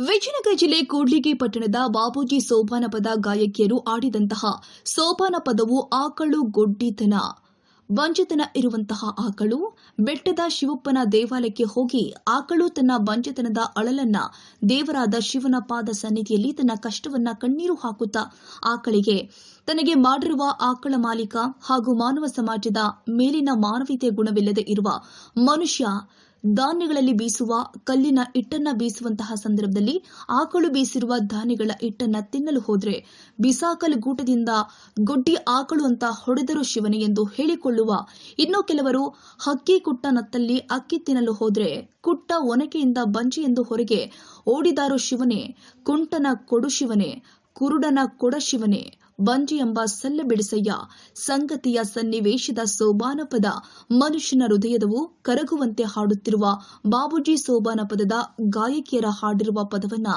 ವಿಜಯನಗರ ಜಿಲ್ಲೆ ಕೂಡ್ಲಿಗಿ ಪಟ್ಟಣದ ಬಾಬೂಜಿ ಸೋಪಾನ ಪದ ಗಾಯಕಿಯರು ಆಡಿದಂತಹ ಸೋಪಾನ ಪದವು ಆಕಳು ಗೊಡ್ಡಿತನ ಬಂಜತನ ಇರುವಂತಹ ಆಕಳು ಬೆಟ್ಟದ ಶಿವಪ್ಪನ ದೇವಾಲಯಕ್ಕೆ ಹೋಗಿ ಆಕಳು ತನ್ನ ಬಂಜತನದ ಅಳಲನ್ನ ದೇವರಾದ ಶಿವನ ಪಾದ ಸನ್ನಿಧಿಯಲ್ಲಿ ತನ್ನ ಕಷ್ಟವನ್ನ ಕಣ್ಣೀರು ಹಾಕುತ್ತಾ ಆಕಳಿಗೆ ತನಗೆ ಮಾಡಿರುವ ಆಕಳ ಮಾಲೀಕ ಹಾಗೂ ಮಾನವ ಸಮಾಜದ ಮೇಲಿನ ಮಾನವೀಯತೆ ಗುಣವಿಲ್ಲದೆ ಇರುವ ಮನುಷ್ಯ ಧಾನ್ಯಗಳಲ್ಲಿ ಬೀಸುವ ಕಲ್ಲಿನ ಹಿಟ್ಟನ್ನ ಬೀಸುವಂತಹ ಸಂದರ್ಭದಲ್ಲಿ ಆಕಳು ಬೀಸಿರುವ ಧಾನ್ಯಗಳ ಹಿಟ್ಟನ್ನ ತಿನ್ನಲು ಹೋದ್ರೆ ಬಿಸಾಕಲು ಗೂಟದಿಂದ ಗೊಡ್ಡಿ ಆಕಳು ಅಂತ ಹೊಡೆದರು ಶಿವನೇ ಎಂದು ಹೇಳಿಕೊಳ್ಳುವ ಇನ್ನೂ ಕೆಲವರು ಹಕ್ಕಿ ಕುಟ್ಟ ನತ್ತಲ್ಲಿ ಅಕ್ಕಿ ತಿನ್ನಲು ಹೋದ್ರೆ ಕುಟ್ಟ ಒನಕೆಯಿಂದ ಬಂಜಿ ಎಂದು ಹೊರಗೆ ಓಡಿದಾರೋ ಶಿವನೇ, ಕುಂಟನ ಕೊಡು ಶಿವನೇ, ಕುರುಡನ ಕೊಡ ಶಿವನೇ, ಬಂಜಿ ಎಂಬ ಸಲ್ಲ ಬಿಡಿಸಯ್ಯ ಸಂಗತಿಯ ಸನ್ನಿವೇಶದ ಸೋಬಾನ ಪದ ಮನುಷ್ಯನ ಹೃದಯದವು ಕರಗುವಂತೆ ಹಾಡುತ್ತಿರುವ ಬಾಬೂಜಿ ಸೋಬಾನ ಪದದ ಗಾಯಕಿಯರ ಹಾಡಿರುವ ಪದವನ್ನ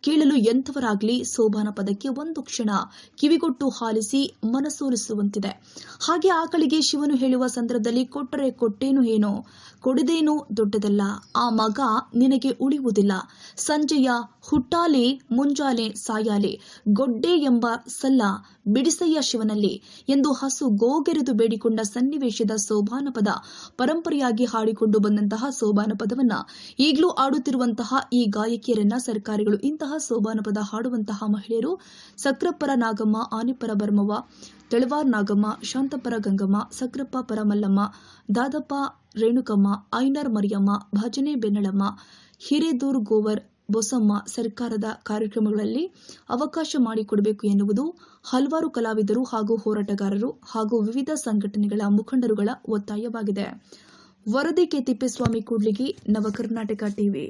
ಕೇಳಲು ಎಂಥವರಾಗ್ಲಿ ಸೋಬಾನ ಪದಕ್ಕೆ ಒಂದು ಕ್ಷಣ ಕಿವಿಗೊಟ್ಟು ಹಾಲಿಸಿ ಮನಸೋಲಿಸುವಂತಿದೆ. ಹಾಗೆ ಆಕಳಿಗೆ ಶಿವನು ಹೇಳುವ ಸಂದರ್ಭದಲ್ಲಿ ಕೊಟ್ಟರೆ ಕೊಟ್ಟೇನು ಏನೋ, ಕೊಡದೇನು ದೊಡ್ಡದಲ್ಲ, ಆ ಮಗ ನಿನಗೆ ಉಳಿಯುವುದಿಲ್ಲ, ಸಂಜೆಯ ಹುಟ್ಟಾಲೆ ಮುಂಜಾಲೆ ಸಾಯಾಲೆ, ಗೊಡ್ಡೆ ಎಂಬ ಸಲ್ಲ ಬಿಡಿಸಯ್ಯ ಶಿವನಲ್ಲಿ ಎಂದು ಹಸು ಗೋಗೆರೆದು ಬೇಡಿಕೊಂಡ ಸನ್ನಿವೇಶದ ಸೋಬಾನ ಪದ ಪರಂಪರೆಯಾಗಿ ಹಾಡಿಕೊಂಡು ಬಂದಂತಹ ಸೋಬಾನ ಪದವನ್ನ ಈಗಲೂ ಆಡುತ್ತಿರುವಂತಹ ಈ ಗಾಯಕಿಯರನ್ನ ಸರ್ಕಾರಿಗಳು ಇಂತಹ ಸೋಬಾನ ಪದ ಹಾಡುವಂತಹ ಮಹಿಳೆಯರು ಸಕ್ರಪ್ಪರ ನಾಗಮ್ಮ, ಆನಿಪರ ಬರ್ಮವ್ವ, ತೆಳವಾರ್ ನಾಗಮ್ಮ, ಶಾಂತಪರ ಗಂಗಮ್ಮ, ಸಕ್ರಪ್ಪ ಪರ ಮಲ್ಲಮ್ಮ, ದಾದಪ್ಪ ರೇಣುಕಮ್ಮ, ಐನಾರ್ ಮರಿಯಮ್ಮ, ಭಜನೆ ಬೆನ್ನಳಮ್ಮ, ಹಿರೇದೂರ್ ಗೋವರ್ ಬೊಸಮ್ಮ ಸರ್ಕಾರದ ಕಾರ್ಯಕ್ರಮಗಳಲ್ಲಿ ಅವಕಾಶ ಮಾಡಿಕೊಡಬೇಕು ಎನ್ನುವುದು ಹಲವಾರು ಕಲಾವಿದರು ಹಾಗೂ ಹೋರಾಟಗಾರರು ಹಾಗೂ ವಿವಿಧ ಸಂಘಟನೆಗಳ ಮುಖಂಡರುಗಳ ಒತ್ತಾಯವಾಗಿದೆ. ವರದಿ ಕೆ ತಿಪ್ಪೇಸ್ವಾಮಿ, ಕೂಡ್ಲಿಗಿ, ನವಕರ್ನಾಟಕ ಟಿವಿ.